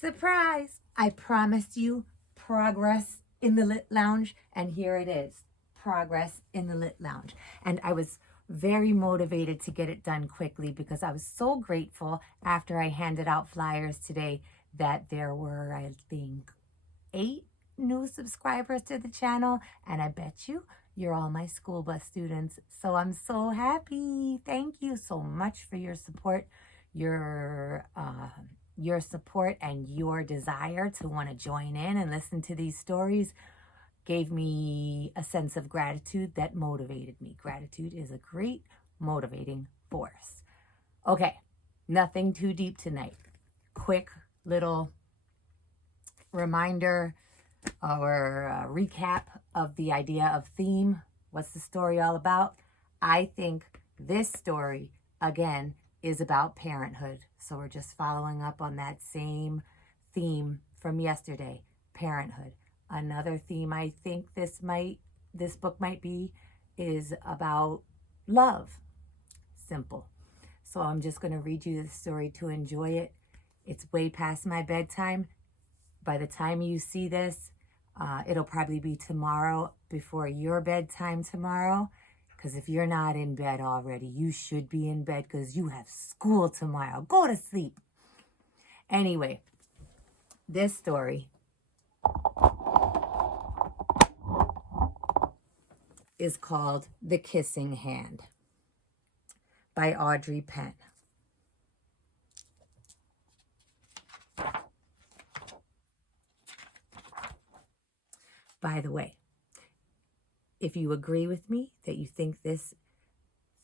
Surprise! I promised you progress in the Lit Lounge, and here it is. Progress in the Lit Lounge. And I was very motivated to get it done quickly because I was so grateful after I handed out flyers today that there were, I think, 8 new subscribers to the channel, and I bet you're all my school bus students. So I'm so happy. Thank you so much for your support, your support and your desire to want to join in and listen to these stories gave me a sense of gratitude that motivated me. Gratitude is a great motivating force. Okay, nothing too deep tonight. Quick little reminder or recap of the idea of theme. What's the story all about? I think this story, again, is about parenthood. So we're just following up on that same theme from yesterday, parenthood. Another theme I think this book might be is about love. Simple. So I'm just going to read you the story to enjoy it. It's way past my bedtime. By the time you see this, it'll probably be tomorrow before your bedtime tomorrow. Because if you're not in bed already, you should be in bed because you have school tomorrow. Go to sleep. Anyway, this story is called The Kissing Hand by Audrey Penn. By the way, if you agree with me that you think this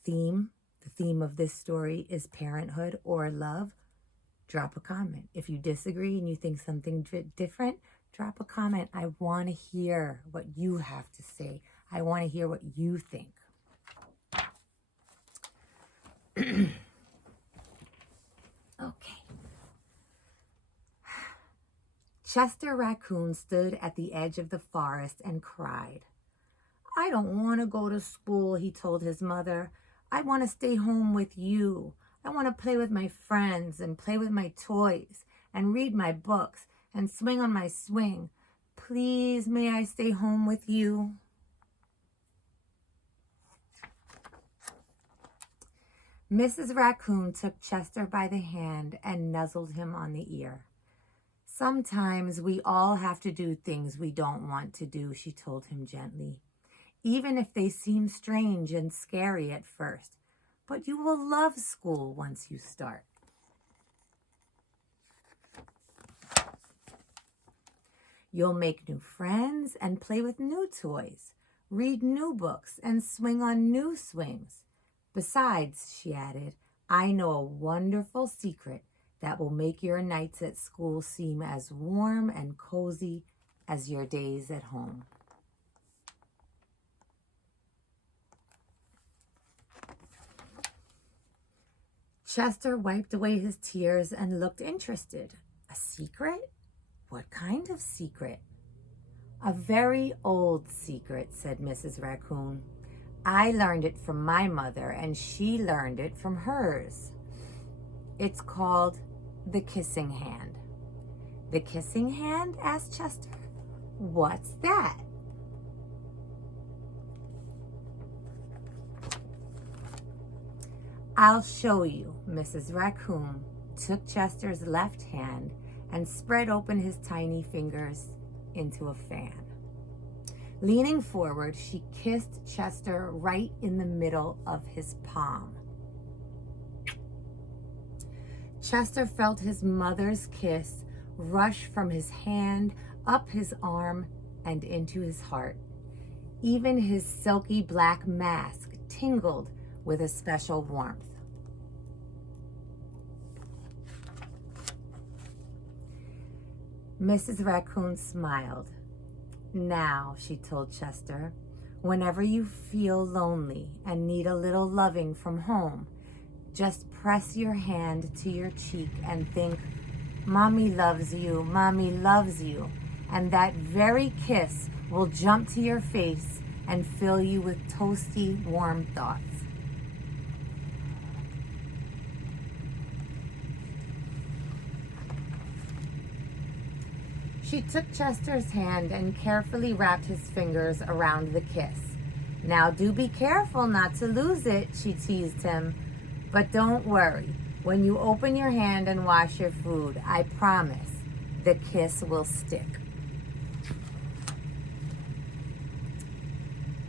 theme, the theme of this story is parenthood or love, drop a comment. If you disagree and you think something different, drop a comment. I want to hear what you have to say. I want to hear what you think. Okay. Chester Raccoon stood at the edge of the forest and cried. I don't want to go to school, he told his mother. I want to stay home with you. I want to play with my friends and play with my toys and read my books and swing on my swing. Please, may I stay home with you? Mrs. Raccoon took Chester by the hand and nuzzled him on the ear. Sometimes we all have to do things we don't want to do, she told him gently, even if they seem strange and scary at first. But you will love school once you start. You'll make new friends and play with new toys, read new books and swing on new swings. Besides, she added, I know a wonderful secret that will make your nights at school seem as warm and cozy as your days at home. Chester wiped away his tears and looked interested. A secret? What kind of secret? A very old secret, said Mrs. Raccoon. I learned it from my mother, and she learned it from hers. It's called the kissing hand. The kissing hand? Asked Chester. What's that? I'll show you. Mrs. Raccoon took Chester's left hand and spread open his tiny fingers into a fan. Leaning forward, she kissed Chester right in the middle of his palm. Chester felt his mother's kiss rush from his hand, up his arm, and into his heart. Even his silky black mask tingled with a special warmth. Mrs. Raccoon smiled. Now, she told Chester, whenever you feel lonely and need a little loving from home, just press your hand to your cheek and think, Mommy loves you, Mommy loves you. And that very kiss will jump to your face and fill you with toasty, warm thoughts. She took Chester's hand and carefully wrapped his fingers around the kiss. "Now do be careful not to lose it," she teased him. "But don't worry. When you open your hand and wash your food, I promise the kiss will stick."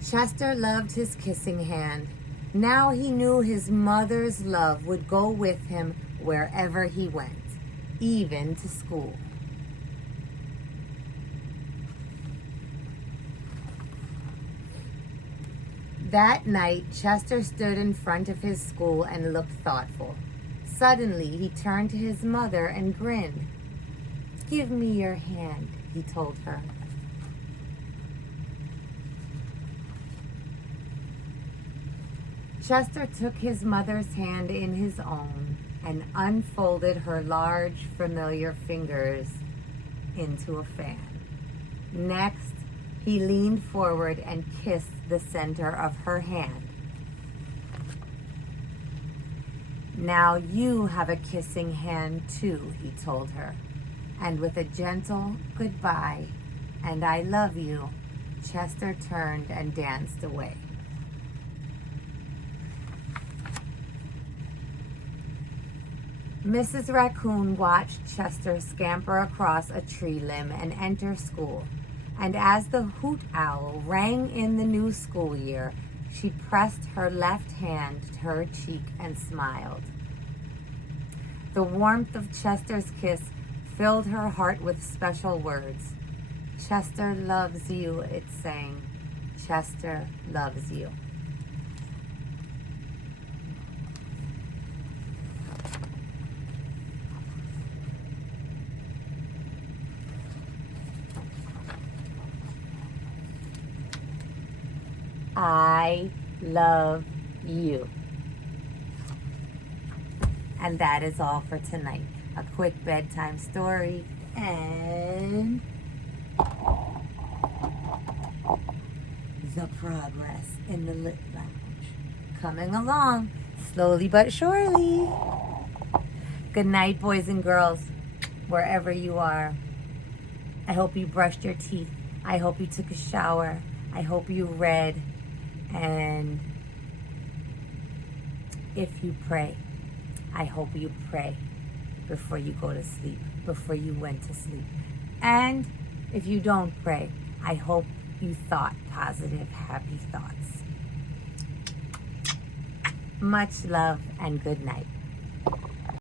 Chester loved his kissing hand. Now he knew his mother's love would go with him wherever he went, even to school. That night, Chester stood in front of his school and looked thoughtful. Suddenly, he turned to his mother and grinned. "Give me your hand," he told her. Chester took his mother's hand in his own and unfolded her large, familiar fingers into a fan. Next, he leaned forward and kissed the center of her hand. "Now you have a kissing hand too," he told her. And with a gentle goodbye and "I love you," Chester turned and danced away. Mrs. Raccoon watched Chester scamper across a tree limb and enter school. And as the hoot owl rang in the new school year, she pressed her left hand to her cheek and smiled. The warmth of Chester's kiss filled her heart with special words. "Chester loves you," it sang. "Chester loves you." I love you. And that is all for tonight. A quick bedtime story and the progress in the Lit Lounge. Coming along, slowly but surely. Good night, boys and girls, wherever you are. I hope you brushed your teeth. I hope you took a shower. I hope you read. And if you pray, I hope you pray before you go to sleep, before you went to sleep. And if you don't pray, I hope you thought positive, happy thoughts. Much love and good night.